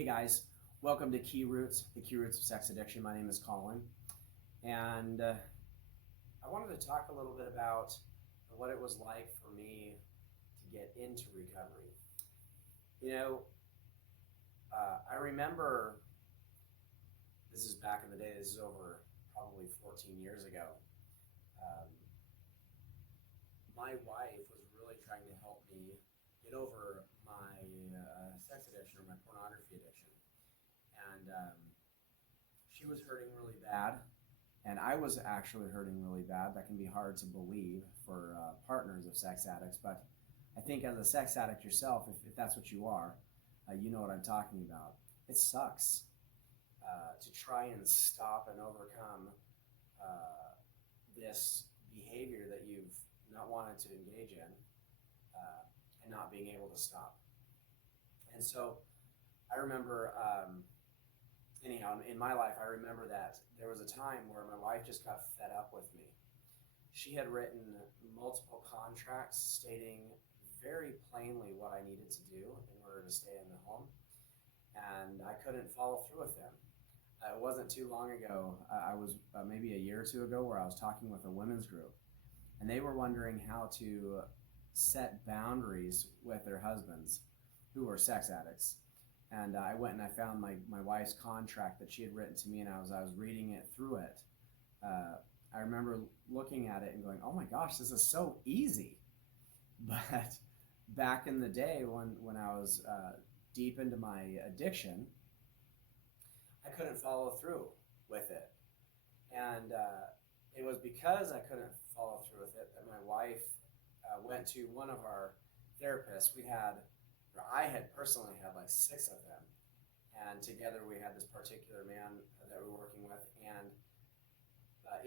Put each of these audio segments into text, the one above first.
Hey guys, welcome to KIRUTZ, the KIRUTZ of sex addiction. My name is Collin, and I wanted to talk a little bit about what it was like for me to get into recovery. You know, I remember, this is back in the day, this is over probably 14 years ago. My wife was really trying to help me get over my sex addiction or my pornography addiction. And she was hurting really bad, and I was actually hurting really bad. That can be hard to believe for partners of sex addicts, but I think as a sex addict yourself, if that's what you are, you know what I'm talking about. It sucks to try and stop and overcome this behavior that you've not wanted to engage in and not being able to stop. And so I remember, anyhow, in my life, I remember that there was a time where my wife just got fed up with me. She had written multiple contracts stating very plainly what I needed to do in order to stay in the home, and I couldn't follow through with them. It wasn't too long ago, I was maybe a year or two ago, where I was talking with a women's group, and they were wondering how to set boundaries with their husbands who were sex addicts. And I went and I found my wife's contract that she had written to me, and I was reading it through it. I remember looking at it and going, oh my gosh, this is so easy. But back in the day when I was deep into my addiction, I couldn't follow through with it. And it was because I couldn't follow through with it that my wife went to one of our therapists. I had personally had like 6 of them, and together we had this particular man that we were working with, and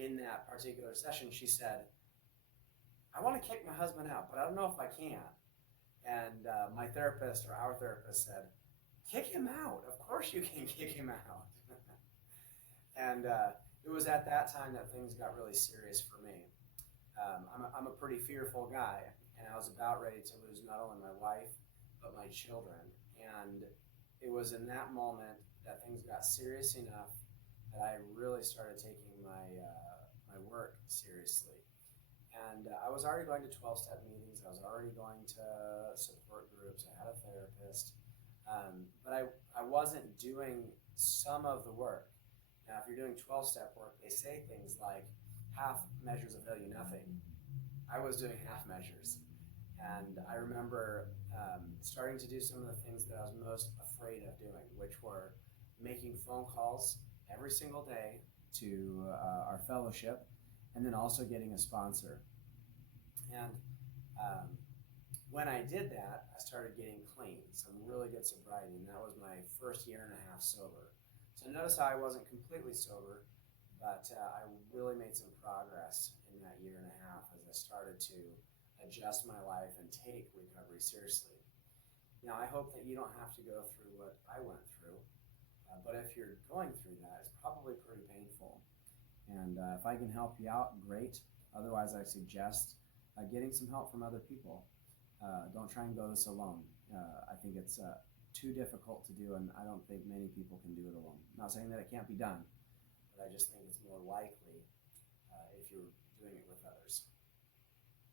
in that particular session she said, I want to kick my husband out, but I don't know if I can. And my therapist, or our therapist, said, kick him out, of course you can kick him out. And it was at that time that things got really serious for me. I'm a pretty fearful guy, and I was about ready to lose not only my wife but my children. And it was in that moment that things got serious enough that I really started taking my work seriously. And I was already going to 12-step meetings. I was already going to support groups. I had a therapist. But I wasn't doing some of the work. Now, if you're doing 12-step work, they say things like, half measures avail you nothing. I was doing half measures. And I remember starting to do some of the things that I was most afraid of doing, which were making phone calls every single day to our fellowship, and then also getting a sponsor. And when I did that, I started getting clean, some really good sobriety, and that was my first year and a half sober. So notice how I wasn't completely sober, but I really made some progress in that year and a half as I started to adjust my life and take recovery seriously. Now, I hope that you don't have to go through what I went through, but if you're going through that, it's probably pretty painful. And if I can help you out, great. Otherwise, I suggest getting some help from other people. Don't try and go this alone. I think it's too difficult to do, and I don't think many people can do it alone. I'm not saying that it can't be done, but I just think it's more likely if you're doing it with others.